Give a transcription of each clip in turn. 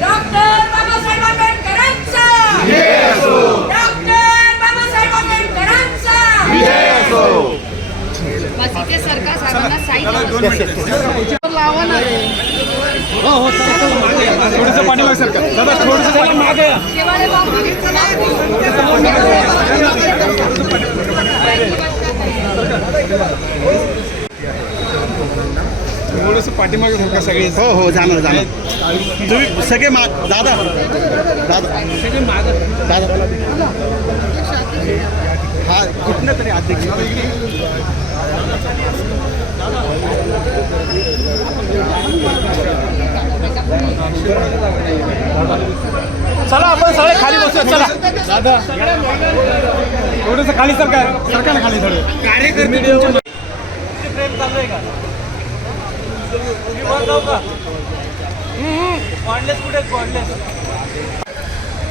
Doctor Babasaheb आंबेडकरांचा थोड़ा सा थोडस सर दादा थोडस पाणी मागे थोडस पाठीमागे होता हो हो जाणार दादा। दादा। सगळे माग। दादा। हा कुठनं तरी अध्यक्ष चला आपण सगळे खाली बसूया चला. दादा. थोडंसं खाली सरकार सरकार खाली थोडं कार्यकर्ते ट्रेन चालू आहे का जाऊ का कॉर्डलेस कुठे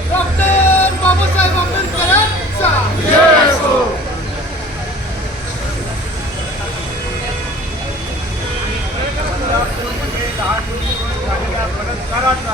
डॉक्टर बाबासाहेब आंबेडकरांचा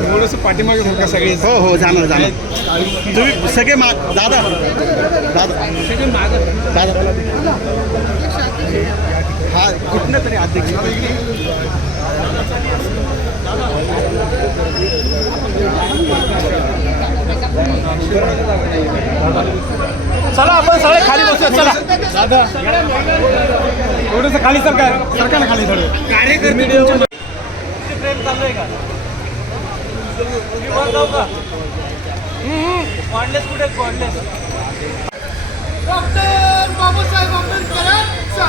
थोडंसं पाठीमागे सरकार दादा हो हो जाणार जाणार तुम्ही सगळे मा दादा दादा दादा हा कुठनं तरी अध्यक्ष चला आपण सगळे खाली बसूया चला. दादा. थोडंसं खाली सरकार सरकार ना खाली थोडं कार्यकर्ते ट्रेन चालू आहे का मी जाऊ का कॉर्डलेस कुठे कॉर्डलेस डॉक्टर बाबासाहेब आंबेडकरांचा